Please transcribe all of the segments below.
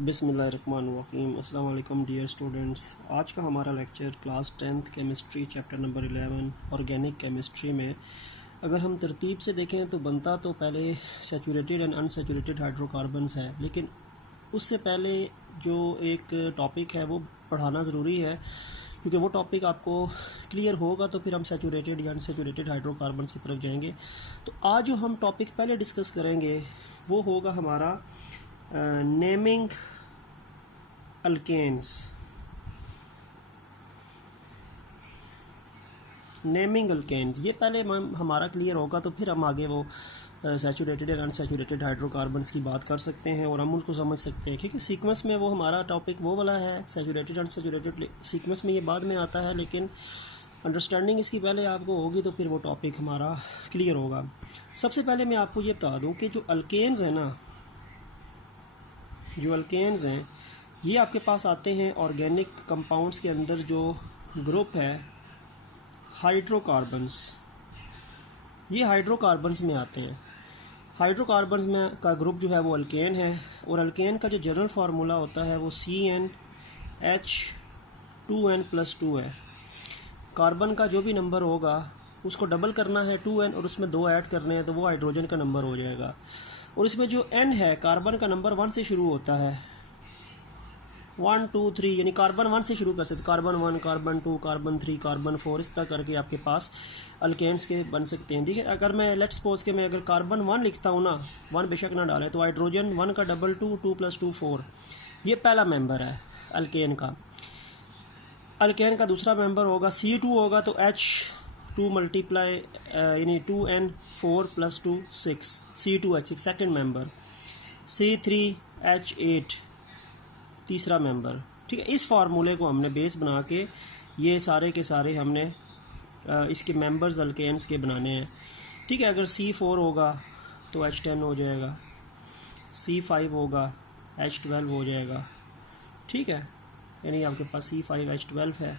बिस्मिल्लाहिर्रहमानिर्रहीम। अस्सलाम वालेकुम डियर स्टूडेंट्स। आज का हमारा lecture class 10th chemistry chapter number 11 organic chemistry में अगर हम तरतीब से देखें तो बनता तो पहले सैचुरेटेड एंड अनसैचुरेटेड हाइड्रोकार्बन्स है, लेकिन उससे पहले जो एक टॉपिक है वो पढ़ाना ज़रूरी है, क्योंकि वो टॉपिक आपको क्लियर होगा तो फिर हम सैचुरेटेड या अनसैचुरेटेड हाइड्रोकार्बन्स की तरफ जाएंगे। तो आज जो हम टॉपिक पहले डिस्कस करेंगे वो होगा हमारा नेमिंग अल्केन्स। नेमिंग अल्केन्स ये पहले हमारा क्लियर होगा तो फिर हम आगे वो सैचुरेटेड एंड अनसैचुरेटेड हाइड्रोकार्बन्स की बात कर सकते हैं और हम उनको समझ सकते हैं, क्योंकि सीक्वेंस में वो हमारा टॉपिक वो वाला है। सैचुरेटेड अनसैचुरेटेड सीक्वेंस में ये बाद में आता है, लेकिन अंडरस्टैंडिंग इसकी पहले आपको होगी तो फिर वो टॉपिक हमारा क्लियर होगा। सबसे पहले मैं आपको ये बता दूं कि जो अल्केन्स हैं ना, जो अल्केन्स हैं ये आपके पास आते हैं ऑर्गेनिक कंपाउंड्स के अंदर। जो ग्रुप है हाइड्रोकार्बन्स, ये हाइड्रोकार्बन्स में आते हैं। हाइड्रोकार्बन्स में का ग्रुप जो है वो अल्केन है, और अल्केन का जो जनरल फार्मूला होता है वो CnH2n+2 है। कार्बन का जो भी नंबर होगा उसको डबल करना है 2n, और उसमें 2 ऐड करने हैं तो वो हाइड्रोजन का नंबर हो जाएगा। और इसमें जो n है, कार्बन का नंबर 1 से शुरू होता है, 1 2 3, यानी कार्बन 1 से शुरू कर सकते, कार्बन 1, कार्बन 2, कार्बन 3, कार्बन 4, इस तरह करके आपके पास अल्केन्स के बन सकते हैं। ठीक है, अगर मैं लेट्स सपोज के मैं अगर कार्बन 1 लिखता हूँ ना, 1 बेशक ना डालें, तो हाइड्रोजन 1 का डबल 2, 2 + 2 4, ये पहला मेंबर है अल्केन का। अल्केन का दूसरा मेंबर होगा C2 होगा तो H2 मल्टीप्लाई यानी 2n4 + 2 6, C2H6 second member, C3H8 तीसरा मेंबर। ठीक है, इस फार्मूले को हमने बेस बना के ये सारे के सारे हमने इसके मेंबर्स अल्केन्स के बनाने हैं। ठीक है, अगर C4 होगा तो H10 हो जाएगा, C5 होगा H12 हो जाएगा। ठीक है, यानी आपके पास C5H12 है।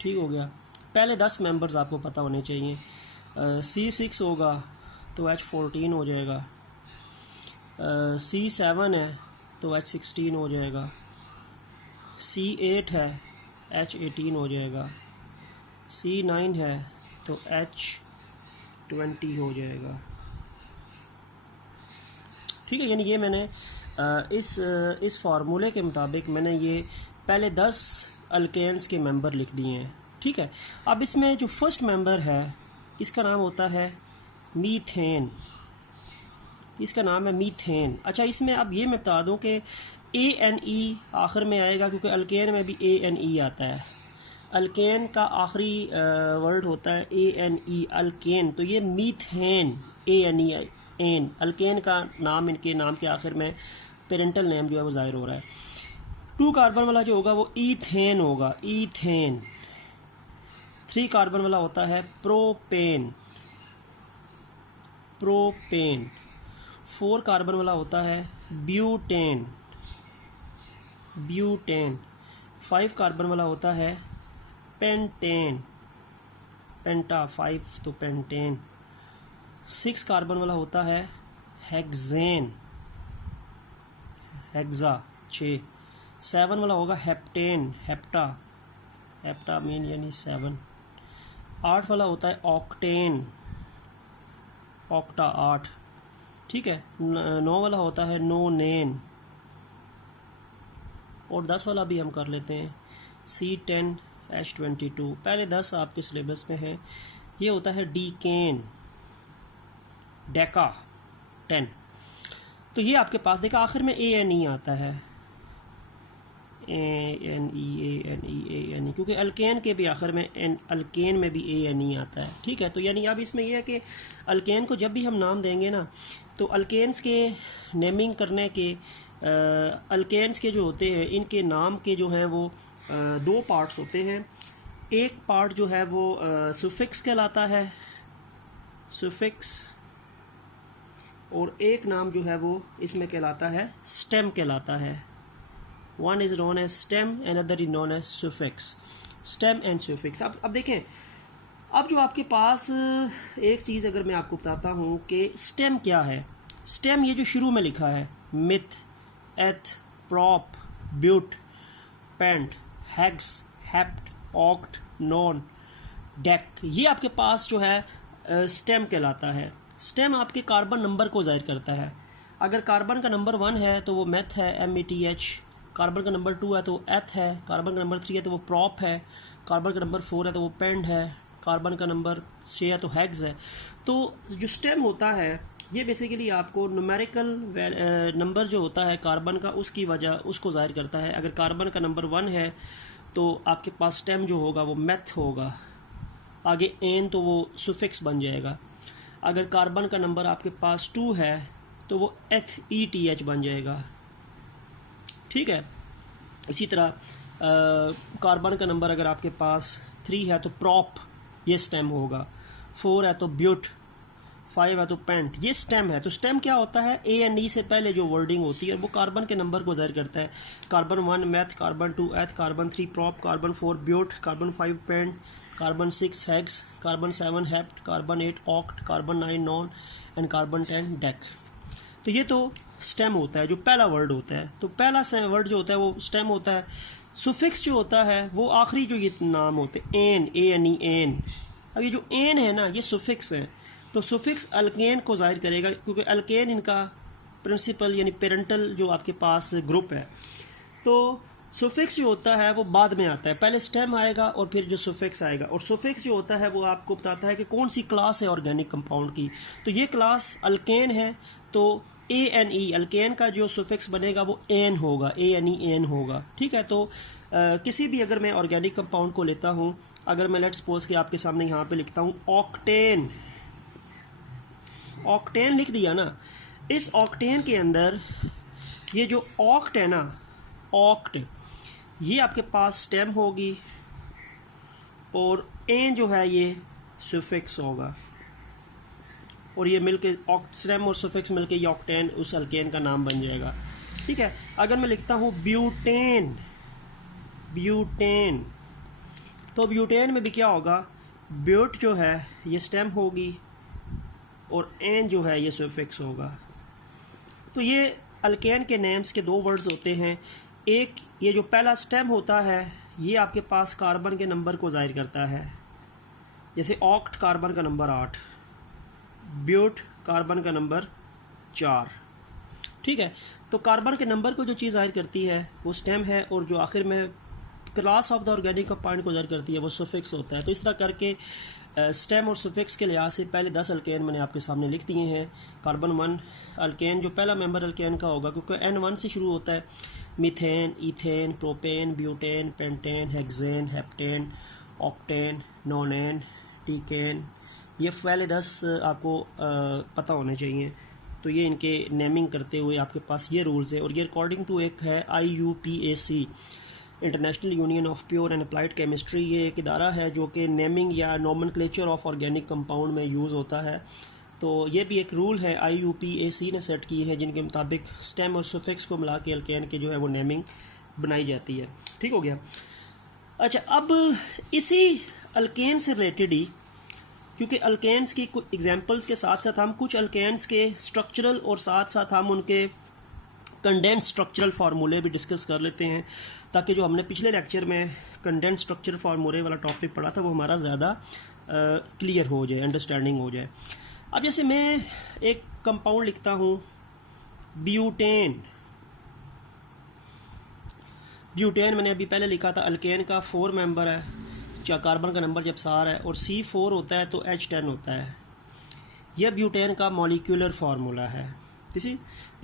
ठीक हो गया, पहले 10 मेंबर्स आपको पता होने चाहिए। C6 होगा तो H14 हो जाएगा, C7 है तो H16 हो जाएगा, C8 है H18 हो जाएगा, C9 है तो H20 हो जाएगा। ठीक है, यानी ये मैंने इस फार्मूले के मुताबिक मैंने ये पहले 10 अल्केन्स के मेंबर लिख दिए हैं। ठीक है, अब इसमें जो फर्स्ट मेंबर है इसका नाम होता है मीथेन, इसका नाम है मीथेन। अच्छा, इसमें अब ये मैं बता दूं कि ANE आखिर में आएगा, क्योंकि अल्केन में भी ANE आता है। अल्केन का आखिरी वर्ड होता है ANE, अल्केन। तो ये मीथेन, ANE एन, अल्केन का नाम, इनके नाम के आखिर में पेरेंटल नेम जो है वो जाहिर हो रहा है। 2 कार्बन वाला जो होगा वो ईथेन होगा, ईथेन। 3 कार्बन वाला होता है प्रोपेन, प्रोपेन। 4 कार्बन वाला होता है ब्यूटेन, ब्यूटेन। 5 कार्बन वाला होता है पेंटेन, पेंटा 5 तो पेंटेन। 6 कार्बन वाला होता है हेक्सेन, हेक्सा 6। 7 वाला होगा हेप्टेन, हेप्टा, हेप्टा मीन यानी 7। 8 वाला होता है ऑक्टेन, ऑक्टा 8। ठीक है, 9 वाला होता है नोनेन, और 10 वाला भी हम कर लेते हैं C10H22। पहले 10 आपके सिलेबस में है, ये होता है डीकेन, डेका 10। तो ये आपके पास देखा आखिर में ANE आता है, ANE, क्योंकि अल्केन के भी आखिर में अल्केन में भी ANE आता है। ठीक है, तो यानी अब इसमें यह है कि अल्केन को जब भी हम नाम देंगे ना, तो अल्केन्स के नेमिंग करने के अल्केन्स के जो होते हैं इनके नाम के जो हैं वो 2 पार्ट्स होते हैं। एक पार्ट जो है वो सुफिक्स कहलाता है, सुफिक्स, और एक नाम जो है वो इसमें कहलाता है स्टेम कहलाता है। One is known as stem, another is known as suffix, stem and suffix. अब देखें, अब जो आपके पास एक चीज़ अगर मैं आपको बताता हूँ कि स्टेम क्या है। स्टेम ये जो शुरू में लिखा है मिथ, एथ, prop, but, pent, hex, hept, oct, non, deck, ये आपके पास जो है स्टेम कहलाता है। स्टेम आपके कार्बन नंबर को ज़ाहिर करता है। अगर कार्बन का नंबर 1 है तो वो मेथ है, METH। कार्बन का नंबर 2 है तो वो एथ है। कार्बन का नंबर 3 है तो वो प्रॉप है। कार्बन का नंबर 4 है तो वो पेंड है। कार्बन का नंबर 6 है तो हेक्स है। तो जो स्टेम होता है ये बेसिकली आपको न्यूमेरिकल नंबर जो होता है कार्बन का उसकी वजह उसको ज़ाहिर करता है। अगर कार्बन का नंबर 1 है तो आपके पास स्टेम जो होगा वो मेथ होगा, आगे एन तो वो सुफिक्स बन जाएगा। अगर कार्बन का नंबर आपके पास 2 है तो वो ETH बन जाएगा, ठीक है। इसी तरह कार्बन का नंबर अगर आपके पास 3 है तो प्रॉप, ये स्टेम होगा। 4 है तो ब्यूट, 5 है तो पेंट, ये स्टेम है। तो स्टेम क्या होता है, ANE से पहले जो वर्डिंग होती है वो कार्बन के नंबर को ज़ाहिर करता है। Carbon 1 meth, carbon 2 eth, carbon 3 prop, carbon 4 but, carbon 5 pent, carbon 6 hex, carbon 7 hept, carbon 8 oct, carbon 9 non and carbon 10 dec. तो ये तो स्टेम होता है, जो पहला वर्ड होता है। तो पहला वर्ड जो होता है वो स्टेम होता है। सुफिक्स जो होता है वो आखिरी जो ये नाम होते हैं, एन, ANE, एन। अब ये जो एन है ना ये सुफिक्स है। तो सुफिक्स अल्केन को ज़ाहिर करेगा, क्योंकि अल्केन इनका प्रिंसिपल यानी पेरेंटल जो आपके पास ग्रुप है। तो सुफिक्स जो होता है वो बाद में आता है, पहले स्टेम आएगा और फिर जो सुफिक्स आएगा। और सुफिक्स जो होता है वो आपको बताता है कि कौन सी क्लास है ऑर्गेनिक कंपाउंड की। तो ये क्लास अल्केन है, तो ANE अल्केन का जो सुफिक्स बनेगा वो एन होगा, ANE एन होगा, ठीक है। तो किसी भी अगर मैं ऑर्गेनिक कंपाउंड को लेता हूँ, अगर मैं लेट्स सपोज कि आपके सामने यहाँ पे लिखता हूँ ऑक्टेन, ऑक्टेन लिख दिया ना, इस ऑक्टेन के अंदर ये जो ऑक्ट है ना, ऑक्ट, ये आपके पास स्टेम होगी और एन जो है ये सुफिक्स होगा, और ये मिलके स्टेम और सुफिक्स मिलके ये ऑक्टेन उस अल्केन का नाम बन जाएगा, ठीक है। अगर मैं लिखता हूँ ब्यूटेन, ब्यूटेन, तो ब्यूटेन में भी क्या होगा, ब्यूट जो है ये स्टेम होगी और एन जो है ये सुफिक्स होगा। तो ये अल्केन के नेम्स के 2 वर्ड्स होते हैं। एक ये जो पहला स्टेम होता है ये आपके पास कार्बन के नंबर को ज़ाहिर करता है, जैसे ऑक्ट कार्बन का नंबर 8, ब्यूट कार्बन का नंबर 4, ठीक है। तो कार्बन के नंबर को जो चीज़ ज़ाहिर करती है वो स्टेम है, और जो आखिर में class of the organic compound को ज़ाहिर करती है वो सुफिक्स होता है। तो इस तरह करके स्टेम और सुफिक्स के लिहाज से पहले 10 अल्केन मैंने आपके सामने लिख दिए हैं। कार्बन 1 अल्केन जो पहला मेंबर अल्केन का होगा, क्योंकि N1 से शुरू होता है, methane, ethane, propane, butane, pentane, hexane, heptane, octane, nonane, decane, ये पहले 10 आपको पता होने चाहिए। तो ये इनके नेमिंग करते हुए आपके पास ये रूल्स है, और ये अकॉर्डिंग टू एक है IUPAC, international union of pure and applied chemistry. ये एक इदारा है जो कि नेमिंग या नोमेनक्लेचर ऑफ ऑर्गेनिक कंपाउंड में यूज़ होता है। तो ये भी एक रूल है IUPAC ने सेट की है, जिनके मुताबिक स्टेम और सुफिक्स को मिला के अल्केन के जो है वो नेमिंग बनाई जाती है, ठीक हो गया। अच्छा, अब इसी अल्केन से रिलेटेड ही, क्योंकि अल्केन्स की कुछ एग्जांपल्स के साथ साथ हम कुछ अल्केन्स के स्ट्रक्चरल और साथ साथ हम उनके कंडेंस स्ट्रक्चरल फार्मूले भी डिस्कस कर लेते हैं, ताकि जो हमने पिछले लेक्चर में कंडेंस स्ट्रक्चरल फार्मूले वाला टॉपिक पढ़ा था वो हमारा ज़्यादा क्लियर हो जाए, अंडरस्टैंडिंग हो जाए। अब जैसे मैं एक कंपाउंड लिखता हूँ ब्यूटेन, ब्यूटेन मैंने अभी पहले लिखा था अल्केन का 4 मेंबर है, कार्बन का नंबर जब 4 है और C4 होता है तो H10 होता है। यह ब्यूटेन का मॉलिक्यूलर फार्मूला है। This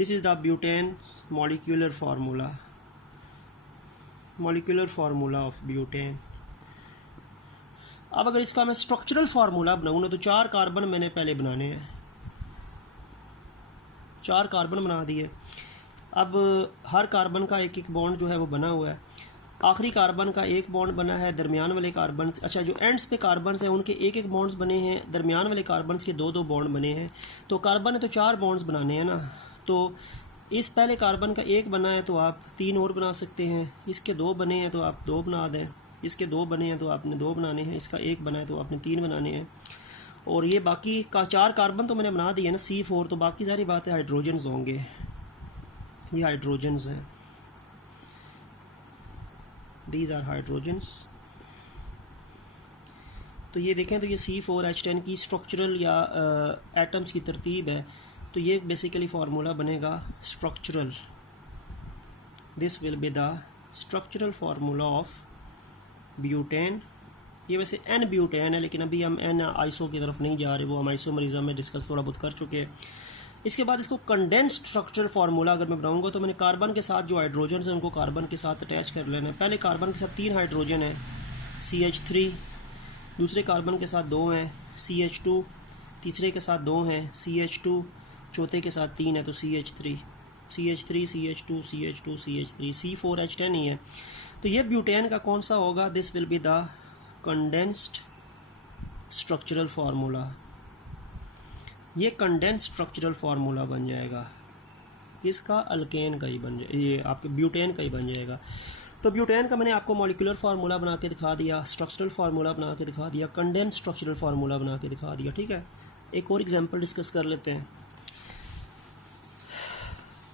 is the butane molecular formula, molecular formula of butane. अब अगर इसका मैं स्ट्रक्चरल फार्मूला बनाऊँ ना, तो 4 कार्बन मैंने पहले बनाने हैं, 4 कार्बन बना दिए। अब हर कार्बन का एक एक बॉन्ड जो है वो बना हुआ है। आखिरी कार्बन का एक बॉन्ड बना है, दरमियान वाले कार्बन, अच्छा जो एंड्स पे कार्बन्स हैं उनके एक एक बॉन्ड्स बने हैं, दरमियान वाले कार्बन्स के 2-2 बॉन्ड बने हैं। तो कार्बन है तो 4 बॉन्ड्स बनाने हैं ना, तो इस पहले कार्बन का एक बना है तो आप 3 और बना सकते हैं, इसके 2 बने हैं तो आप 2 बना दें, इसके 2 बने हैं तो आपने 2 बनाने हैं, इसका 1 बना है तो आपने 3 बनाने हैं। और ये बाकी का 4 कार्बन तो मैंने बना दिया ना C4, तो बाकी सारी बात है हाइड्रोजन्स होंगे, ये हाइड्रोजन्स हैं। These are hydrogens. तो ये देखें तो ये C4H10 की स्ट्रक्चरल या एटम्स की तरतीब है। तो ये बेसिकली फार्मूला बनेगा structural, this will be the structural formula of butane. ये वैसे एन ब्यूटेन है, लेकिन अभी हम एन आइसो की तरफ नहीं जा रहे, वो हम आइसोमरिज्म में डिस्कस थोड़ा बहुत कर चुके हैं। इसके बाद इसको कंडेंस्ड स्ट्रक्चरल फार्मूला अगर मैं बनाऊंगा तो मैंने कार्बन के साथ जो हाइड्रोजन है उनको कार्बन के साथ अटैच कर लेना है। पहले कार्बन के साथ 3 हाइड्रोजन है CH3, दूसरे कार्बन के साथ 2 हैं CH2, तीसरे के साथ 2 हैं CH2, चौथे के साथ 3 है तो CH3 CH3 CH2 CH2 CH3 C4H10 ही है। तो ये ब्यूटेन का कौन सा होगा? This will be the condensed structural formula. ये कंडेंस्ड स्ट्रक्चरल फार्मूला बन जाएगा, इसका अल्केन का ही बन जाए, ये आपके ब्यूटेन का ही बन जाएगा। तो ब्यूटेन का मैंने आपको मॉलिक्यूलर फार्मूला बना के दिखा दिया, स्ट्रक्चरल फार्मूला बना के दिखा दिया, कंडेंस्ड स्ट्रक्चरल फार्मूला बना के दिखा दिया। ठीक है, एक और एग्जांपल डिस्कस कर लेते हैं।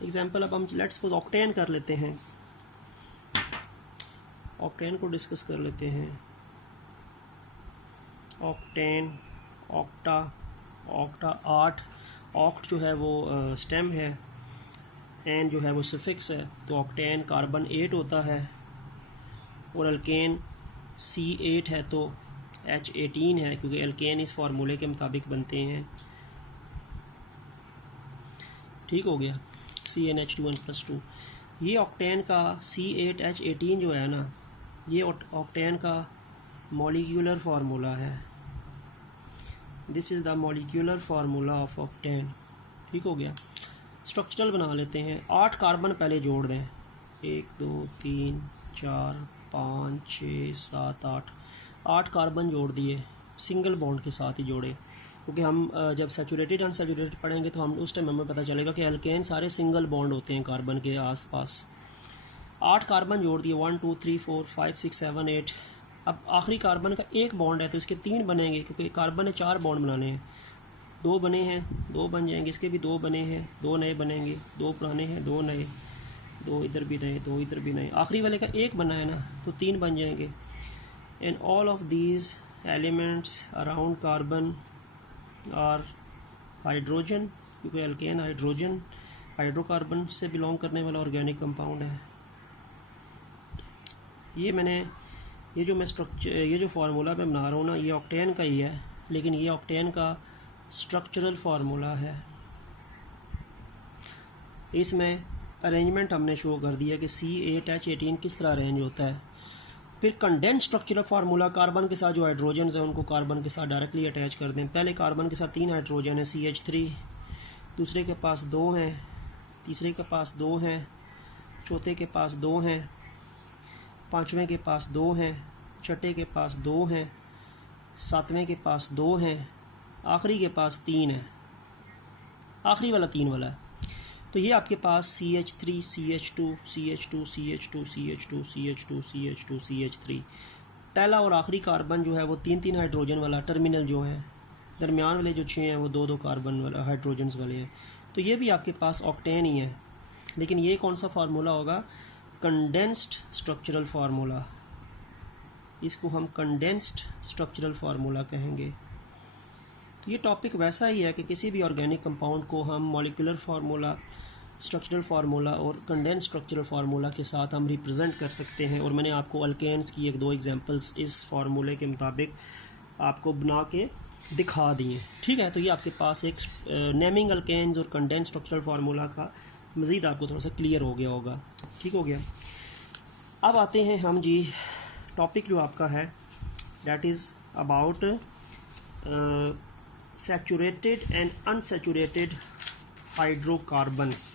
एग्जांपल अब हम लेट्स सपोज ऑक्टेन कर लेते हैं, ऑक्टेन को डिस्कस कर लेते हैं। ऑक्टेन, ऑक्टा, ऑक्टा 8, ऑक्ट जो है वो स्टेम है, एन जो है वो सफिक्स है। तो ऑक्टेन कार्बन 8 होता है और अल्केन C8 है तो H18 है, क्योंकि अल्केन इस फार्मूले के मुताबिक बनते हैं। ठीक हो गया, CnH2n+2। ये ऑक्टेन का C8H18 जो है ना, ये ऑक्टेन का मॉलिक्यूलर फार्मूला है। This is the molecular formula of octane. ठीक हो गया, स्ट्रक्चरल बना लेते हैं। 8 कार्बन पहले जोड़ दें, 1 2 3 4 5 6 7 8 कार्बन जोड़ दिए, सिंगल बॉन्ड के साथ ही जोड़े, क्योंकि हम जब सैचुरेटेड अनसैचुरेटेड पढ़ेंगे तो हम उस टाइम हमें पता चलेगा कि अल्केन सारे सिंगल बॉन्ड होते हैं कार्बन के आसपास। 8 कार्बन जोड़ दिए, 1 2 3 4 5 6 7 8। अब आखिरी कार्बन का एक बॉन्ड है तो इसके 3 बनेंगे, क्योंकि कार्बन ने 4 बॉन्ड बनाने हैं। 2 बने हैं, 2 बन जाएंगे, इसके भी 2 बने हैं, 2 नए बनेंगे, 2 पुराने हैं, 2 नए, 2 इधर भी नए, 2 इधर भी नए, आखिरी वाले का एक बना है ना तो 3 बन जाएंगे। And all of these elements around carbon are hydrogen, क्योंकि अल्केन हाइड्रोजन हाइड्रोकार्बन से बिलोंग करने वाला ऑर्गेनिक कंपाउंड है। ये जो मैं स्ट्रक्चर, ये जो फार्मूला मैं बना रहा हूँ ना, ये ऑक्टेन का ही है, लेकिन ये ऑक्टेन का स्ट्रक्चरल फार्मूला है। इसमें अरेंजमेंट हमने शो कर दिया कि C8H18 किस तरह अरेंज होता है। फिर कंडेंस स्ट्रक्चरल फार्मूला, कार्बन के साथ जो हाइड्रोजन है उनको कार्बन के साथ डायरेक्टली अटैच कर दें। पहले कार्बन के साथ 3 हाइड्रोजन है CH3, दूसरे के पास 2 हैं, तीसरे के पास 2 हैं, चौथे के पास 2 हैं, पाँचवें के पास 2 हैं, छठे के पास 2 हैं, सातवें के पास 2 हैं, आखिरी के पास 3 है, आखिरी वाला 3 वाला है। तो ये आपके पास CH3 CH2 CH2 CH2 CH2 CH2 CH2 CH3, पहला और आखिरी कार्बन जो है वो 3 हाइड्रोजन वाला, टर्मिनल जो है दरमियान वाले जो 6 हैं वो 2 कार्बन वाला हाइड्रोजन्स वाले हैं। तो ये भी आपके पास ऑक्टेन ही है, लेकिन ये कौन सा फार्मूला होगा? Condensed structural formula. इसको हम कंडेंस्ड स्ट्रक्चरल फार्मूला कहेंगे। तो ये टॉपिक वैसा ही है कि किसी भी ऑर्गेनिक कंपाउंड को हम मॉलिक्यूलर फार्मूला, स्ट्रक्चरल फार्मूला और कंडेंस्ड स्ट्रक्चरल फार्मूला के साथ हम रिप्रेजेंट कर सकते हैं। और मैंने आपको अल्केन्स की 1-2 एग्जांपल्स इस फार्मूले के मुताबिक आपको बना के दिखा दिए। ठीक है, तो ये आपके पास एक नेमिंग अल्केन्स और कंडेंस्ड स्ट्रक्चरल फार्मूला का मज़ीद आपको थोड़ा सा क्लियर हो गया होगा। ठीक हो गया। अब आते हैं हम जी, टॉपिक जो आपका है that is about saturated and unsaturated hydrocarbons.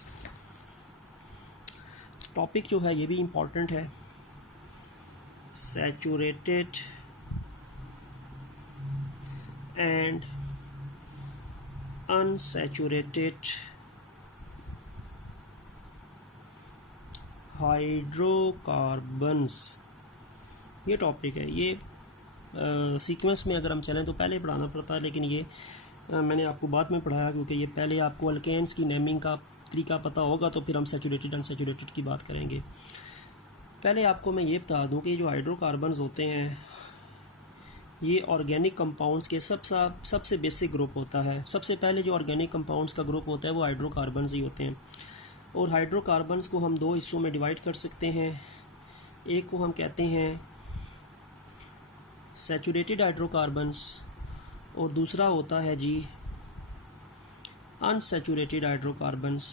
Topic जो है ये भी इम्पॉर्टेंट है, सैचुरेटेड एंड अनसैचुरेटेड हाइड्रोकार्बन्स, ये टॉपिक है। ये सीक्वेंस में अगर हम चलें तो पहले पढ़ाना पड़ता है, लेकिन ये मैंने आपको बाद में पढ़ाया, क्योंकि ये पहले आपको अल्केन्स की नेमिंग का तरीका पता होगा तो फिर हम सैचुरेटेड अनसैचुरेटेड की बात करेंगे। पहले आपको मैं ये बता दूं कि जो हाइड्रोकार्बन्स होते हैं ये ऑर्गेनिक कंपाउंड्स के सबसे बेसिक ग्रुप होता है। सबसे पहले जो ऑर्गेनिक कंपाउंड्स का ग्रुप होता है वो हाइड्रोकार्बन्स ही होते हैं। और हाइड्रोकार्बन्स को हम दो हिस्सों में डिवाइड कर सकते हैं। एक को हम कहते हैं सैचुरेटेड हाइड्रोकार्बन्स और दूसरा होता है जी अनसैचुरेटेड हाइड्रोकार्बन्स।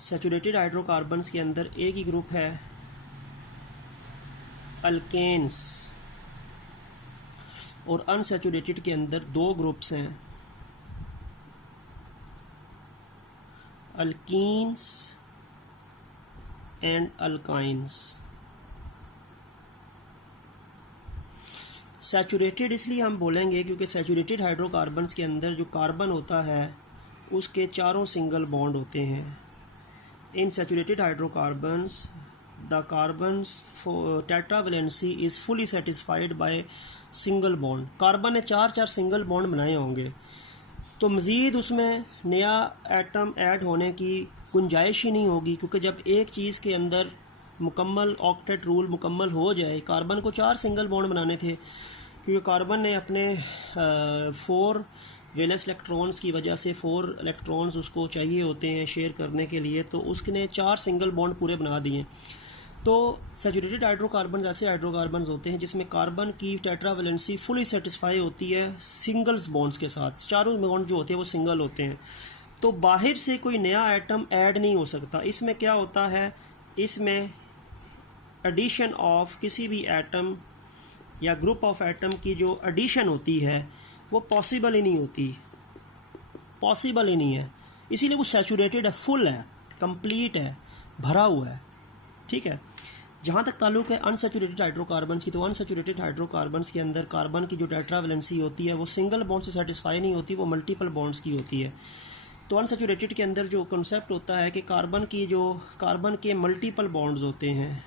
सैचुरेटेड हाइड्रोकार्बन्स के अंदर एक ही ग्रुप है अल्केन्स और अनसैचुरेटेड के अंदर दो ग्रुप्स हैं अल्कीन्स एंड अल्काइन्स। सैचुरेटेड इसलिए हम बोलेंगे क्योंकि सैचुरेटेड हाइड्रोकार्बन्स के अंदर जो कार्बन होता है उसके चारों सिंगल बॉन्ड होते हैं। In saturated hydrocarbons the carbons tetravalency is fully satisfied by single bond. Carbon ने चार सिंगल बॉन्ड बनाए होंगे तो मज़ीद उसमें नया एटम ऐड होने की गुंजाइश ही नहीं होगी, क्योंकि जब एक चीज़ के अंदर मुकम्मल ऑक्टेट रूल मुकम्मल हो जाए। कार्बन को 4 सिंगल बॉन्ड बनाने थे क्योंकि कार्बन ने अपने 4 वैलेंस इलेक्ट्रॉन्स की वजह से 4 इलेक्ट्रॉन्स उसको चाहिए होते हैं शेयर करने के लिए, तो उसने 4 सिंगल बॉन्ड पूरे बना दिए। तो सैचुरेटेड हाइड्रोकार्बन ऐसे हाइड्रोकार्बन होते हैं जिसमें कार्बन की टेट्रावेलेंसी फुली सेटिस्फाई होती है सिंगल्स बॉन्ड्स के साथ। चारों बॉन्ड जो होते हैं वो सिंगल होते हैं, तो बाहर से कोई नया आइटम ऐड नहीं हो सकता। इसमें क्या होता है, इसमें एडिशन ऑफ किसी भी एटम या ग्रुप ऑफ एटम की जो एडिशन होती है वो पॉसिबल ही नहीं होती, पॉसिबल ही नहीं है। इसीलिए वो सैचुरेटेड है, फुल है, कंप्लीट है, भरा हुआ है। ठीक है। जहाँ तक ताल्लुक है अनसैचुरेटेड हाइड्रोकार्बन्स की, तो अनसैचुरेटेड हाइड्रोकार्बन्स के अंदर कार्बन की जो टेट्रावेलेंसी होती है वो सिंगल बॉन्ड से सेटिस्फाई नहीं होती, वो मल्टीपल बॉन्ड्स की होती है। तो अनसैचुरेटेड के अंदर जो कॉन्सेप्ट होता है कि कार्बन के मल्टीपल बॉन्ड्स होते हैं,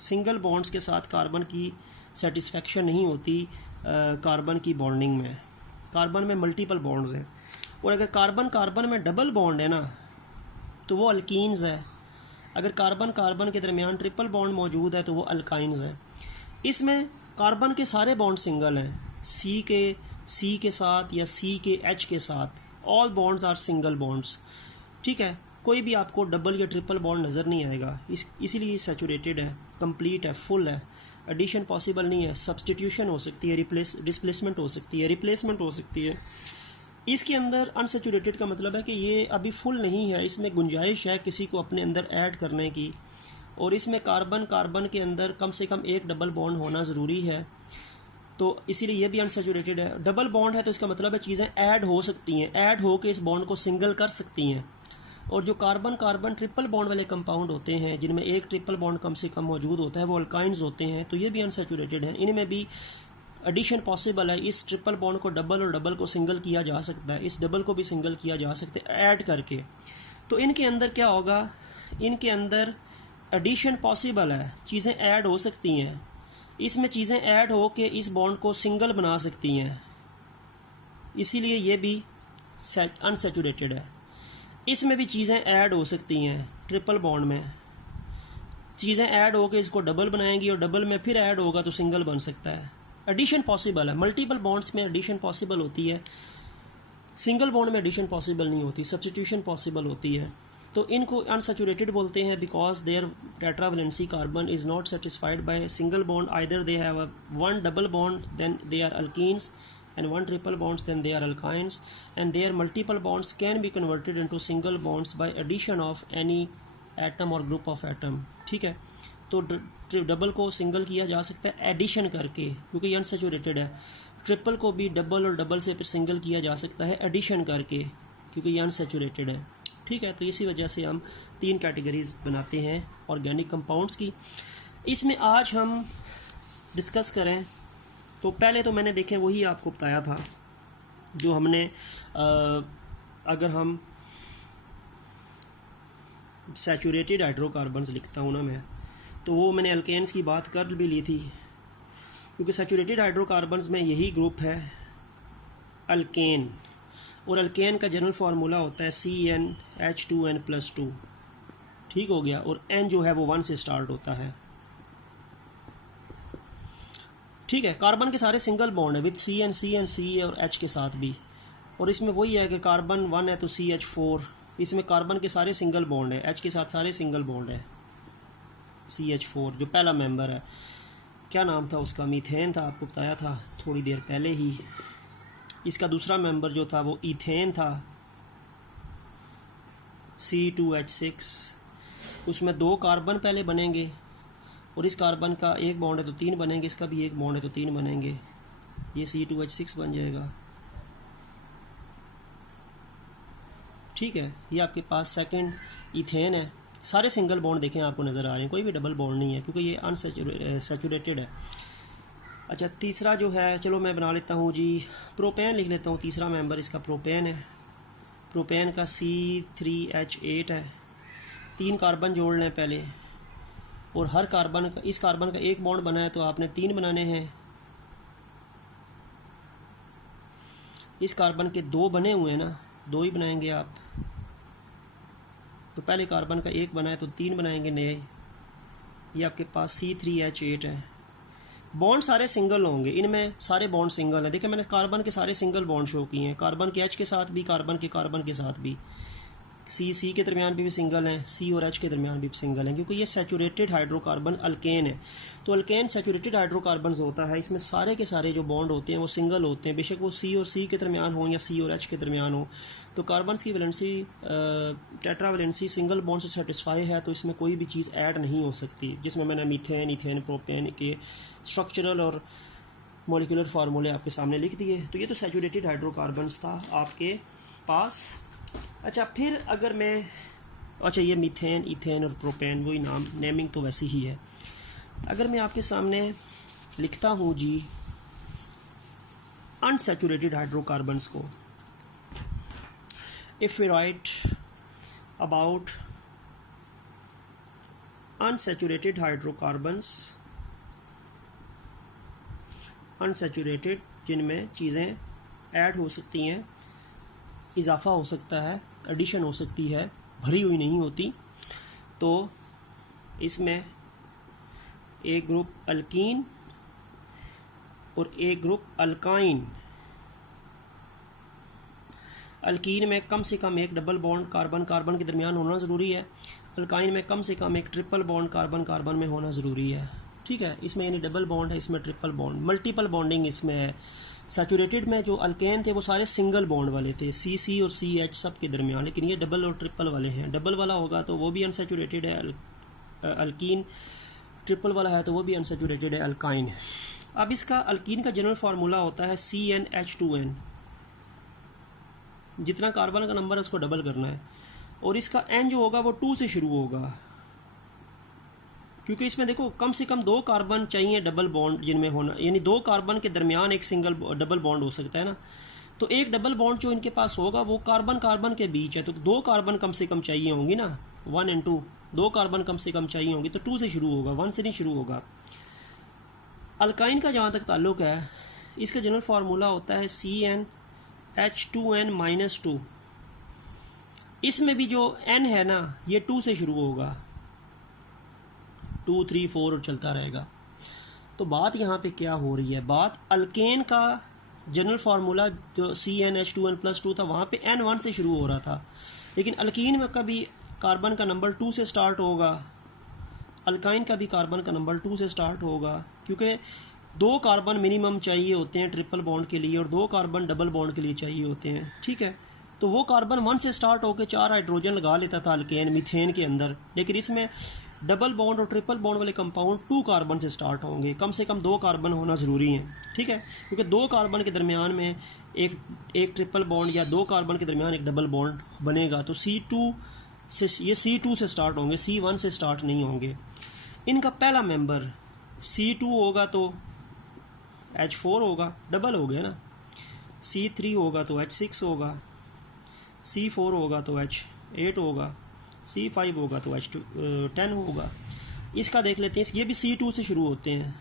सिंगल बॉन्ड्स के साथ कार्बन की सेटिस्फेक्शन नहीं होती कार्बन की बॉन्डिंग में। कार्बन में मल्टीपल बॉन्ड्स हैं, और अगर कार्बन में डबल बॉन्ड है ना तो वो अल्कीन्स है। अगर कार्बन के दरमियान ट्रिपल बॉन्ड मौजूद है तो वो अल्काइन्स है। इसमें कार्बन के सारे बॉन्ड सिंगल हैं, सी के साथ या सी के एच के साथ, all bonds are single bonds. ठीक है, कोई भी आपको डबल या ट्रिपल बॉन्ड नज़र नहीं आएगा। इसीलिए सैचुरेटेड है, कंप्लीट है, फुल है, एडिशन पॉसिबल नहीं है, सब्सटीट्यूशन हो सकती है, डिस्प्लेसमेंट हो सकती है, रिप्लेसमेंट हो सकती है। इसके अंदर अनसैचुरेटेड का मतलब है कि ये अभी फुल नहीं है, इसमें गुंजाइश है किसी को अपने अंदर ऐड करने की, और इसमें कार्बन के अंदर कम से कम एक डबल बॉन्ड होना ज़रूरी है, तो इसीलिए ये भी अनसैचुरेटेड है। डबल बॉन्ड है तो इसका मतलब है चीज़ें ऐड हो सकती हैं, ऐड हो के इस बॉन्ड को सिंगल कर सकती हैं। और जो कार्बन ट्रिपल बॉन्ड वाले कंपाउंड होते हैं जिनमें एक ट्रिपल बॉन्ड कम से कम मौजूद होता है वो अल्काइंस होते हैं, तो ये भी अनसैचुरेटेड हैं। इनमें भी एडिशन पॉसिबल है, इस ट्रिपल बॉन्ड को डबल और डबल को सिंगल किया जा सकता है, इस डबल को भी सिंगल किया जा सकता है ऐड करके। तो इनके अंदर क्या होगा, इनके अंदर एडिशन पॉसिबल है, चीज़ें ऐड हो सकती हैं, इसमें चीज़ें ऐड हो के इस बॉन्ड को सिंगल बना सकती हैं, इसीलिए ये भी अनसैचुरेटेड है। इसमें भी चीज़ें ऐड हो सकती हैं, ट्रिपल बॉन्ड में चीज़ें ऐड हो के इसको डबल बनाएंगी और डबल में फिर ऐड होगा तो सिंगल बन सकता है। एडिशन पॉसिबल है, मल्टीपल बॉन्ड्स में एडिशन पॉसिबल होती है, सिंगल बॉन्ड में एडिशन पॉसिबल नहीं होती, सब्स्टिट्यूशन पॉसिबल होती है। तो इनको अनसैचुरेटेड बोलते हैं because their tetravalency carbon is not satisfied by single bond, either they have one double bond then they are alkenes and one triple bonds then they are alkynes, and their multiple bonds can be converted into single bonds by addition of any atom or group of atom। ठीक है, तो double को single किया जा सकता है addition करके क्योंकि ये अनसैचुरेटेड है, ट्रिपल को भी डबल और डबल से फिर सिंगल किया जा सकता है एडिशन करके क्योंकि ये अनसैचुरेटेड है। ठीक है, तो इसी वजह से हम 3 कैटेगरीज बनाते हैं ऑर्गेनिक कंपाउंड्स की। इसमें आज हम डिस्कस करें तो पहले तो मैंने देखे वही आपको बताया था जो हमने अगर हम सैचुरेटेड हाइड्रोकार्बन्स लिखता हूँ ना मैं, तो वो मैंने अल्केन्स की बात कर भी ली थी क्योंकि सैचुरेटेड हाइड्रोकार्बन्स में यही ग्रुप है अल्केन, और अल्केन का जनरल फार्मूला होता है CnH2n+2। ठीक हो गया, और N जो है वो 1 से स्टार्ट होता है। ठीक है, कार्बन के सारे सिंगल बॉन्ड है विद सी और H के साथ भी, और इसमें वही है कि कार्बन 1 है तो CH4, इसमें कार्बन के सारे सिंगल बॉन्ड है, H के साथ सारे सिंगल बॉन्ड है। CH4 जो पहला मेंबर है, क्या नाम था उसका, मीथेन था, आपको बताया था थोड़ी देर पहले ही। इसका दूसरा मेंबर जो था वो ईथेन था, C2H6, उसमें 2 कार्बन पहले बनेंगे, और इस कार्बन का एक बॉन्ड है तो 3 बनेंगे, इसका भी एक बॉन्ड है तो 3 बनेंगे, ये C2H6 बन जाएगा। ठीक है, ये आपके पास सेकंड ईथेन है। सारे सिंगल बॉन्ड देखें आपको नज़र आ रहे हैं, कोई भी डबल बॉन्ड नहीं है क्योंकि ये अनसैचुरेटेड है। अच्छा, तीसरा जो है, चलो मैं बना लेता हूँ जी, प्रोपेन लिख लेता हूँ। तीसरा मेंबर इसका प्रोपेन है। प्रोपेन का C3H8 है। 3 कार्बन जोड़ लें पहले, और हर कार्बन का, इस कार्बन का एक बॉन्ड बना है तो आपने 3 बनाने हैं। इस कार्बन के 2 बने हुए हैं ना, 2 ही बनाएंगे आप, तो पहले कार्बन का एक बना है तो 3 बनाएंगे नए। ये आपके पास C3H8 है। बॉन्ड सारे सिंगल होंगे, इनमें सारे बॉन्ड सिंगल हैं। देखिए मैंने कार्बन के सारे सिंगल बॉन्ड शो किए हैं, कार्बन के H के साथ भी, कार्बन के साथ भी, C के दरमियान भी सिंगल हैं, C और H के दरमियान भी सिंगल हैं, क्योंकि ये सैचुरेटेड हाइड्रोकार्बन अल्केन है। तो अल्केन सैचुरेटेड हाइड्रोकार्बन होता है, इसमें सारे के सारे जो बॉन्ड होते हैं वो सिंगल होते हैं, बेशक वो C और C के दरमियान हो या C और H के दरमियान हो। तो कार्बन की वैलेंसी टेट्रावैलेंसी सिंगल बॉन्ड से सेटिस्फाई है, तो इसमें कोई भी चीज़ ऐड नहीं हो सकती, जिसमें मैंने मीथेन, इथेन, प्रोपेन के स्ट्रक्चरल और मॉलिक्यूलर फार्मूले आपके सामने लिख दिए। तो ये तो सैचुरेटेड हाइड्रोकार्बन्स था आपके पास। अच्छा, फिर अगर मैं, अच्छा ये मीथेन, इथेन और प्रोपेन वही नाम, नेमिंग तो वैसी ही है। अगर मैं आपके सामने लिखता हूँ जी अनसैचुरेटेड हाइड्रोकार्बन्स को, if we write about unsaturated hydrocarbons, unsaturated जिनमें चीज़ें ऐड हो सकती हैं, इजाफा हो सकता है, एडिशन हो सकती है, भरी हुई नहीं होती, तो इसमें एक ग्रुप अल्कीन और एक ग्रुप अल्काइन। अल्कीन में कम से कम एक डबल बॉन्ड कार्बन कार्बन के दरमियान होना ज़रूरी है, अल्काइन में कम से कम एक ट्रिपल बॉन्ड कार्बन कार्बन में होना ज़रूरी है। ठीक है, इसमें यानी डबल बॉन्ड है, इसमें ट्रिपल बॉन्ड, मल्टीपल बॉन्डिंग इसमें है। सैचुरेटेड में जो अल्केन थे वो सारे सिंगल बॉन्ड वाले थे, C और CH सब के दरमियान, लेकिन ये डबल और ट्रिपल वाले हैं। डबल वाला होगा तो वो भी अनसैचुरेटेड है अल्कीन, ट्रिपल वाला है तो वो भी अनसैचुरेटेड है अल्काइन। अब इसका अल्कीन का जनरल फार्मूला होता है CnH2n, जितना कार्बन का नंबर है उसको डबल करना है, और इसका N जो होगा वो 2 से शुरू होगा, क्योंकि इसमें देखो कम से कम 2 कार्बन चाहिए डबल बॉन्ड जिनमें होना, यानी 2 कार्बन के दरमियान एक सिंगल डबल बॉन्ड हो सकता है ना। तो एक डबल बॉन्ड जो इनके पास होगा वो कार्बन कार्बन के बीच है, तो 2 कार्बन कम से कम चाहिए होंगी ना, 1 और 2, 2 कार्बन कम से कम चाहिए होंगी, तो 2 से शुरू होगा, 1 से नहीं शुरू होगा। अल्काइन का जहाँ तक ताल्लुक है, इसका जनरल फार्मूला होता है CnH2n-2। इसमें भी जो N है ना, ये 2 से शुरू होगा, 2, 3, 4 और चलता रहेगा। तो बात यहाँ पे क्या हो रही है, बात अल्केन का जनरल फार्मूला जो CnH2n+2 था, वहाँ पे N 1 से शुरू हो रहा था, लेकिन अल्कीन में कभी कार्बन का नंबर 2 से स्टार्ट होगा, अल्काइन का भी कार्बन का नंबर 2 से स्टार्ट होगा, क्योंकि 2 कार्बन मिनिमम चाहिए होते हैं ट्रिपल बॉन्ड के लिए और 2 कार्बन डबल बॉन्ड के लिए चाहिए होते हैं। ठीक है, तो वो कार्बन 1 से स्टार्ट होकर 4 हाइड्रोजन लगा लेता था अल्केन मीथेन के अंदर, लेकिन इसमें डबल बॉन्ड और ट्रिपल बॉन्ड वाले कंपाउंड 2 कार्बन से स्टार्ट होंगे, कम से कम 2 कार्बन होना ज़रूरी है। ठीक है, क्योंकि 2 कार्बन के दरमियान में एक ट्रिपल बॉन्ड या 2 कार्बन के दरमियान एक डबल बॉन्ड बनेगा, तो C2 से ये C2 से स्टार्ट होंगे, C1 से स्टार्ट नहीं होंगे। इनका पहला मेंबर C2 होगा तो H4 होगा, डबल हो गया ना, C3 होगा तो H6 होगा, C4 होगा तो H8 होगा, C5 होगा तो H10 होगा। इसका देख लेते हैं, ये भी C2 से शुरू होते हैं।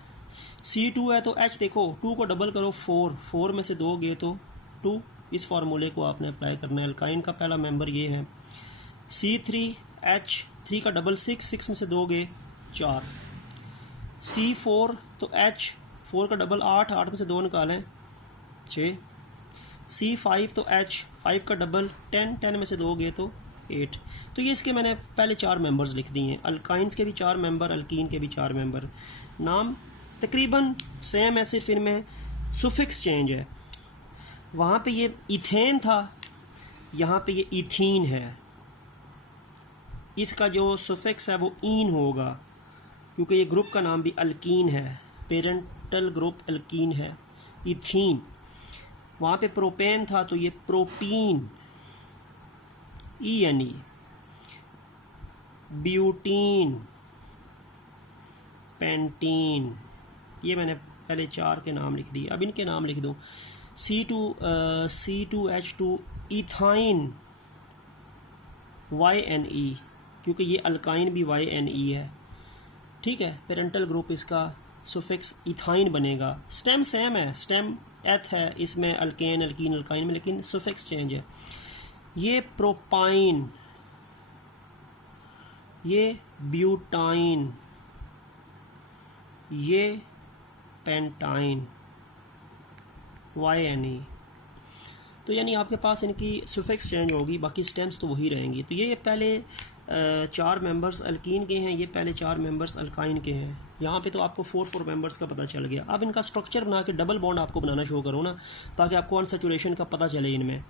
C2 है तो H देखो 2 को डबल करो 4 में से 2 गए तो 2, इस फार्मूले को आपने अप्लाई करना है। अल्काइन का पहला मेंबर ये है। C3H3 का डबल 6 में से 2 गए 4, C4 तो H 4 का डबल 8, 8 में से 2 निकालें 6, C5 तो H, 5 का डबल 10, 10 में से 2 गए तो 8। तो ये इसके मैंने पहले 4 मेंबर्स लिख दिए हैं, अल्काइंस के भी 4 मेंबर, अल्कीन के भी 4 मेंबर। नाम तकरीबन सेम है, सिर्फ इनमें सुफिक्स चेंज है। वहाँ पे ये इथेन था, यहाँ पे ये इथीन है। इसका जो सुफिक्स है वो ईन होगा, क्योंकि ये ग्रुप का नाम भी अल्कीन है, पेरेंटल ग्रुप अल्कीन है, इथीन। वहाँ पे प्रोपेन था तो ये प्रोपीन, ENE। Butene, pentene. ये मैंने पहले 4 के नाम लिख दिए, अब इनके नाम लिख दूँ। C2H2 इथाइन, YNE, क्योंकि ये अल्काइन भी YNE है, ठीक है। पेरेंटल ग्रुप इसका सुफिक्स इथाइन बनेगा। स्टेम सेम है, स्टेम एथ है इसमें, अल्केन, अल्कीन, अल्काइन में, लेकिन सुफिक्स चेंज है। ये प्रोपाइन, ये ब्यूटाइन, ये पेंटाइन, YNE। तो यानी आपके पास इनकी सुफिक्स चेंज होगी, बाकी स्टेम्स तो वही रहेंगी। तो ये पहले 4 मेंबर्स अल्कीन के हैं, ये पहले 4 मेंबर्स अल्काइन के हैं। यहाँ पे तो आपको 4 मेंबर्स का पता चल गया। अब इनका स्ट्रक्चर बना के डबल बॉन्ड आपको बनाना शो करो ना, ताकि आपको अनसैचुरेशन का पता चले इनमें।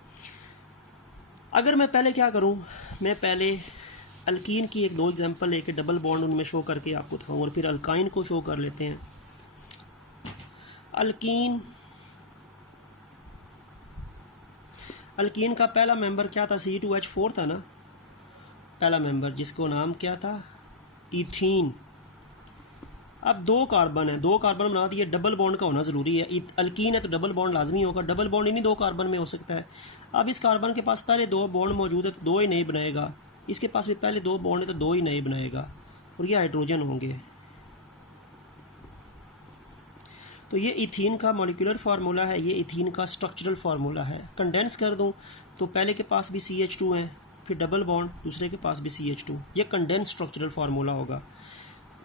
अगर मैं पहले क्या करूँ, मैं पहले अल्कीन की 1-2 एग्जांपल लेके डबल बॉन्ड उनमें शो करके आपको दिखाऊँ, और फिर अल्काइन को शो कर लेते हैं। अल्कीन का पहला मेंबर क्या था, C2H4 था ना पहला मेंबर, जिसको नाम क्या था, इथीन। अब 2 कार्बन है, 2 कार्बन बना दिए, डबल बॉन्ड का होना ज़रूरी है। अल्कीन है तो डबल बॉन्ड लाजमी होगा, डबल बॉन्ड इन्हीं 2 कार्बन में हो सकता है। अब इस कार्बन के पास पहले 2 बॉन्ड मौजूद है तो 2 ही नए बनाएगा, इसके पास भी पहले 2 बॉन्ड है तो 2 ही नए बनाएगा, और ये हाइड्रोजन होंगे। तो ये इथीन का मॉलिक्यूलर फार्मूला है, ये इथीन का स्ट्रक्चरल फार्मूला है। कंडेंस कर दूं तो पहले के पास भी CH2 है, फिर डबल बॉन्ड, दूसरे के पास भी CH2, ये कंडेंस स्ट्रक्चरल फार्मूला होगा।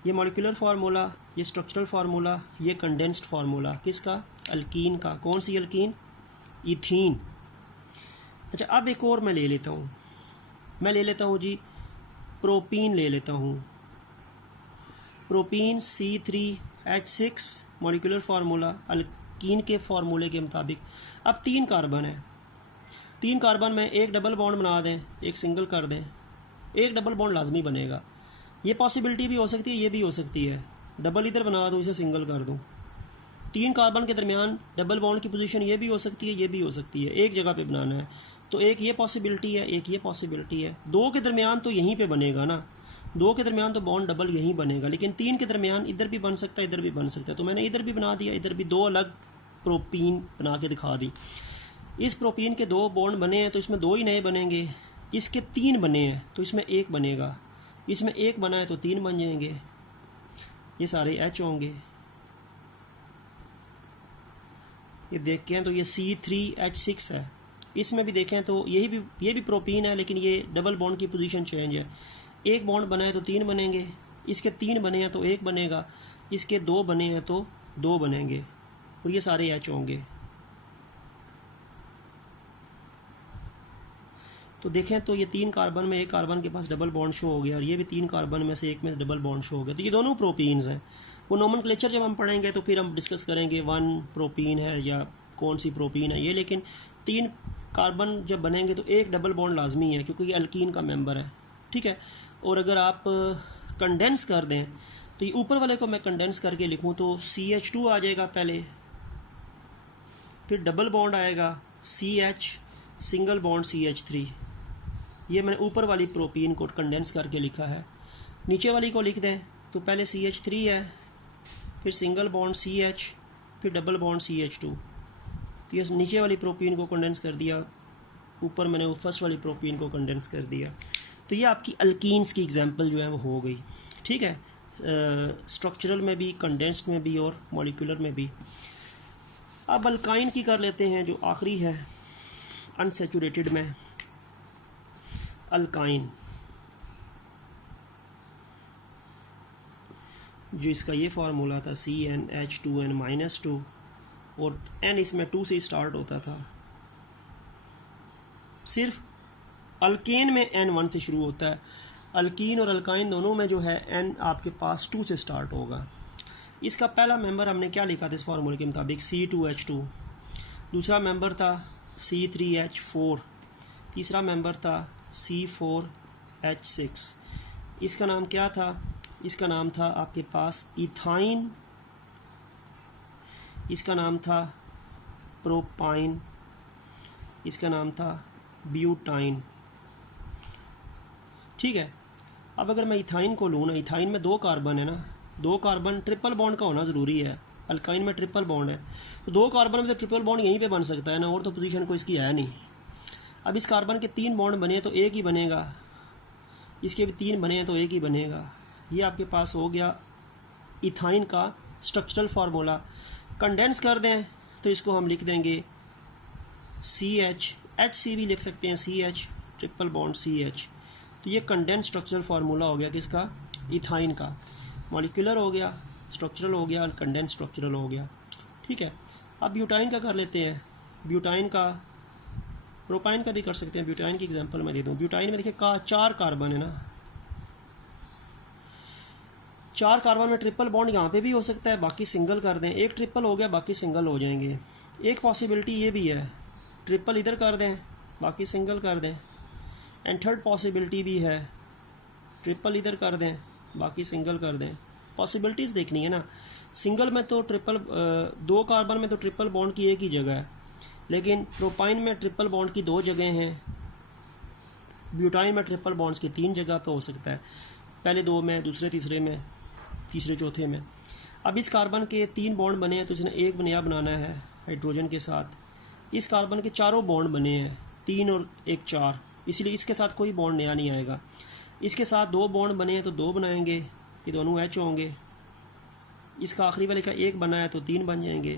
ये मॉलिक्यूलर फार्मूला, ये स्ट्रक्चरल फार्मूला, ये कंडेंस्ड फार्मूला किसका, अल्कीन का। कौन सी अल्कीन, इथीन। अच्छा, अब एक और मैं ले लेता हूँ, जी प्रोपीन ले लेता हूँ। Propene C3H6 molecular formula alkyne के फार्मूले के मुताबिक। अब 3 कार्बन है, 3 कार्बन में एक डबल बॉन्ड बना दें, एक सिंगल कर दें, एक डबल बॉन्ड लाजमी बनेगा। ये पॉसिबिलिटी भी हो सकती है, ये भी हो सकती है, डबल इधर बना दूँ, इसे सिंगल कर दूँ। 3 कार्बन के दरमियान डबल बॉन्ड की पोजीशन ये भी हो सकती है, ये भी हो सकती है, एक जगह पे बनाना है तो एक ये पॉसिबिलिटी है, एक ये पॉसिबिलिटी है। 2 के दरमियान तो यहीं पे बनेगा ना, 2 के दरमियान तो बॉन्ड डबल यहीं बनेगा, लेकिन 3 के दरमियान इधर भी बन सकता है, इधर भी बन सकता है। तो मैंने इधर भी बना दिया, इधर भी 2 अलग प्रोपीन बना के दिखा दी। इस प्रोपीन के 2 बॉन्ड बने हैं तो इसमें 2 ही नए बनेंगे, इसके 3 बने हैं तो इसमें 1 बनेगा, इसमें 1 बना है तो 3 बन जाएंगे, ये सारे H होंगे। ये देखें तो ये C3H6 है, इसमें भी देखें तो ये भी प्रोपीन है, लेकिन ये डबल बॉन्ड की पोजीशन चेंज है। 1 बॉन्ड बना है तो 3 बनेंगे, इसके 3 बने हैं तो 1 बनेगा, इसके 2 बने हैं तो 2 बनेंगे, और ये सारे H होंगे। तो देखें तो ये 3 कार्बन में 1 कार्बन के पास डबल बॉन्ड शो हो गया, और ये भी 3 कार्बन में से 1 में डबल बॉन्ड शो हो गया। तो ये दोनों प्रोपीन्स हैं। वो नोमेनक्लेचर जब हम पढ़ेंगे तो फिर हम डिस्कस करेंगे 1 प्रोपीन है या कौन सी प्रोपीन है ये, लेकिन 3 कार्बन जब बनेंगे तो 1 डबल बॉन्ड लाजमी है, क्योंकि ये अल्कीन का मेंबर है, ठीक है। और अगर आप कंडेंस कर दें तो ये ऊपर वाले को मैं कंडेंस करके लिखूं तो CH2 आ जाएगा पहले, फिर डबल बॉन्ड आएगा CH, सिंगल बॉन्ड CH3। ये मैंने ऊपर वाली प्रोपीन को कंडेंस करके लिखा है। नीचे वाली को लिख दें तो पहले CH3 है, फिर सिंगल बॉन्ड CH, फिर डबल बॉन्ड CH2। तो ये नीचे वाली प्रोपीन को कंडेंस कर दिया, ऊपर मैंने फर्स्ट वाली प्रोपीन को कंडेंस कर दिया। तो ये आपकी अल्कीन्स की एग्जांपल जो है वो हो गई, ठीक है, स्ट्रक्चरल में भी, कंडेंस्ड में भी और मॉलिक्यूलर में भी। अब अल्काइन की कर लेते हैं, जो आखिरी है अनसैचुरेटेड में, अल्काइन। जो इसका ये फार्मूला था CnH2n-2 और n इसमें 2 से स्टार्ट होता था। सिर्फ अल्केन में n 1 से शुरू होता है, अल्कीन और अल्काइन दोनों में जो है n आपके पास 2 से स्टार्ट होगा। इसका पहला मेंबर हमने क्या लिखा था इस फार्मूले के मुताबिक C2H2, दूसरा मेंबर था C3H4, तीसरा मेंबर था C4H6। इसका नाम क्या था? इसका नाम था आपके पास इथाइन, इसका नाम था प्रोपाइन, इसका नाम था ब्यूटाइन। ठीक है, अब अगर मैं इथाइन को लूँ ना, इथाइन में 2 कार्बन है ना, 2 कार्बन ट्रिपल बॉन्ड का होना ज़रूरी है। अल्काइन में ट्रिपल बॉन्ड है, तो 2 कार्बन में तो ट्रिपल बॉन्ड यहीं पे बन सकता है ना, और तो पोजीशन को इसकी है नहीं। अब इस कार्बन के 3 बॉन्ड बने तो एक ही बनेगा, इसके भी 3 बने तो एक ही बनेगा। ये आपके पास हो गया इथाइन का स्ट्रक्चरल फार्मूला। कंडेंस कर दें तो इसको हम लिख देंगे CH, HC भी लिख सकते हैं, CH ट्रिपल बॉन्ड CH। तो ये कंडेंस स्ट्रक्चरल फार्मूला हो गया किसका? इथाइन का। मॉलिक्यूलर हो गया, स्ट्रक्चरल हो गया और कंडेंस स्ट्रक्चरल हो गया। ठीक है, अब ब्यूटाइन का कर लेते हैं। ब्यूटाइन का, प्रोपाइन का भी कर सकते हैं। ब्यूटाइन की एग्जांपल मैं दे दूं। ब्यूटाइन में देखिए 4 कार्बन है ना, 4 कार्बन में ट्रिपल बॉन्ड यहाँ पे भी हो सकता है, बाकी सिंगल कर दें। एक ट्रिपल हो गया, बाकी सिंगल हो जाएंगे। एक पॉसिबिलिटी ये भी है, ट्रिपल इधर कर दें, बाकी सिंगल कर दें। एंड थर्ड पॉसिबिलिटी भी है, ट्रिपल इधर कर दें, बाकी सिंगल कर दें। पॉसिबिलिटीज़ देखनी है ना। सिंगल में तो ट्रिपल, 2 कार्बन में तो ट्रिपल बॉन्ड की एक ही जगह है, लेकिन प्रोपाइन में ट्रिपल बॉन्ड की 2 जगह हैं, ब्यूटाइन में ट्रिपल बॉन्ड्स की 3 जगह पे हो सकता है, पहले 2 में, दूसरे तीसरे में, तीसरे चौथे में। अब इस कार्बन के 3 बॉन्ड बने हैं तो इसने एक नया बनाना है हाइड्रोजन के साथ। इस कार्बन के 4 बॉन्ड बने हैं, 3 और 1 4, इसलिए इसके साथ कोई बॉन्ड नया नहीं आएगा। इसके साथ 2 बॉन्ड बने हैं तो 2 बनाएंगे, ये दोनों H होंगे। इसका आखिरी वाले का 1 बना है तो 3 बन जाएंगे।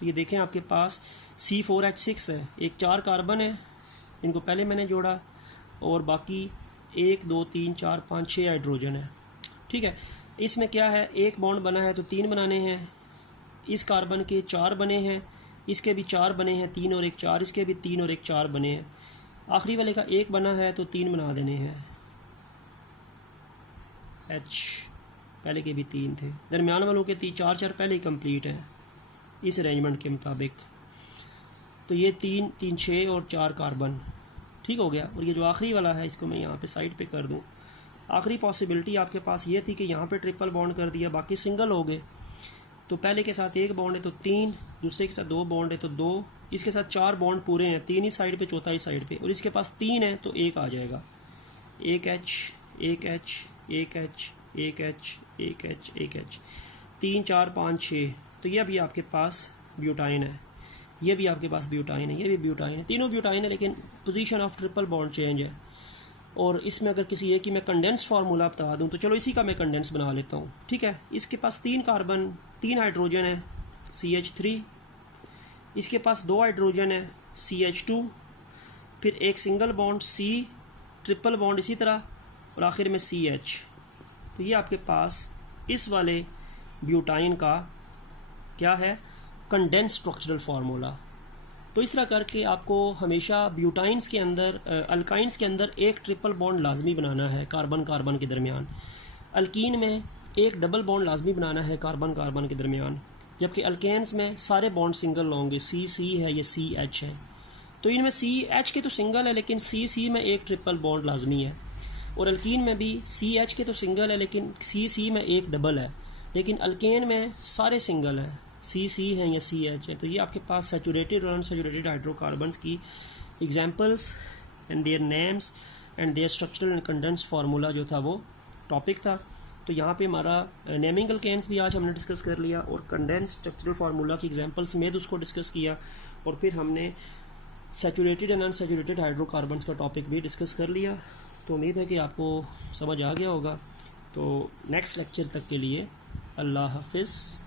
तो ये देखें आपके पास C4H6 है, एक 4 कार्बन है, इनको पहले मैंने जोड़ा, और बाकी 1 2 3 4 5 6 हाइड्रोजन है। ठीक है, इसमें क्या है, 1 बॉन्ड बना है तो 3 बनाने हैं। इस कार्बन के 4 बने हैं, इसके भी 4 बने हैं, 3 और 1 4, इसके भी 3 और 1 4 बने हैं। आखिरी वाले का 1 बना है तो 3 बना देने हैं। H पहले के भी 3 थे, दरमियान वालों के 4 4 पहले ही कंप्लीट है इस अरेंजमेंट के मुताबिक। तो ये 3 3 6 और 4 कार्बन ठीक हो गया। और ये जो आखिरी वाला है इसको मैं यहाँ पे साइड पे कर दूँ। आखिरी पॉसिबिलिटी आपके पास ये थी कि यहाँ पे ट्रिपल बॉन्ड कर दिया, बाकी सिंगल हो गए। तो पहले के साथ 1 बॉन्ड है तो 3, दूसरे के साथ 2 बॉन्ड है तो 2, इसके साथ 4 बॉन्ड पूरे हैं, 3 ही साइड पे, चौथा ही साइड पे, और इसके पास 3 है तो 1 आ जाएगा। 1 H 1 H 1 H 1 H 1 H 1 H 3 4 5 6। तो ये भी आपके पास ब्यूटाइन है, ये भी आपके पास ब्यूटाइन है, ये भी ब्यूटाइन है, तीनों ब्यूटाइन है, लेकिन position of triple bond change है। और इसमें अगर किसी एक की मैं कंडेंस फार्मूला बता दूं तो चलो इसी का मैं कंडेंस बना लेता हूँ। ठीक है, इसके पास 3 कार्बन 3 हाइड्रोजन है CH3, इसके पास 2 हाइड्रोजन है CH2, फिर एक single bond C, triple bond इसी तरह, और आखिर में CH। तो ये आपके पास इस वाले ब्यूटाइन का क्या है, कंडेंस स्ट्रक्चरल फार्मूला। तो इस तरह करके आपको हमेशा ब्यूटाइंस के अंदर, अल्काइंस के अंदर एक ट्रिपल बॉन्ड लाजमी बनाना है कार्बन कार्बन के दरमियान। अल्कीन में एक डबल बॉन्ड लाजमी बनाना है कार्बन कार्बन के दरमियान, जबकि अल्केन्स में सारे बॉन्ड सिंगल होंगे। C है, ये CH है। तो इनमें CH के तो सिंगल है, लेकिन C में एक ट्रिपल बॉन्ड लाजमी है। और अल्कीन में भी CH के तो सिंगल है, लेकिन C में एक डबल है। लेकिन अल्केन में सारे सिंगल है, C है या CH है। तो ये आपके पास सैचुरेटेड और अनसैचुरेटेड हाइड्रोकार्बन्स की examples and their names and their structural and condense formula जो था वो टॉपिक था। तो यहाँ पे हमारा नेमिंग अल्केन्स भी आज हमने डिस्कस कर लिया, और कंडेंस स्ट्रक्चरल फार्मूला की एग्जांपल्स में उसको डिस्कस किया, और फिर हमने सैचुरेटेड एंड अनसैचुरेटेड हाइड्रोकार्बन्स का टॉपिक भी डिस्कस कर लिया। तो उम्मीद है कि आपको समझ आ गया होगा। तो नेक्स्ट लेक्चर तक के लिए अल्लाह हाफिज़।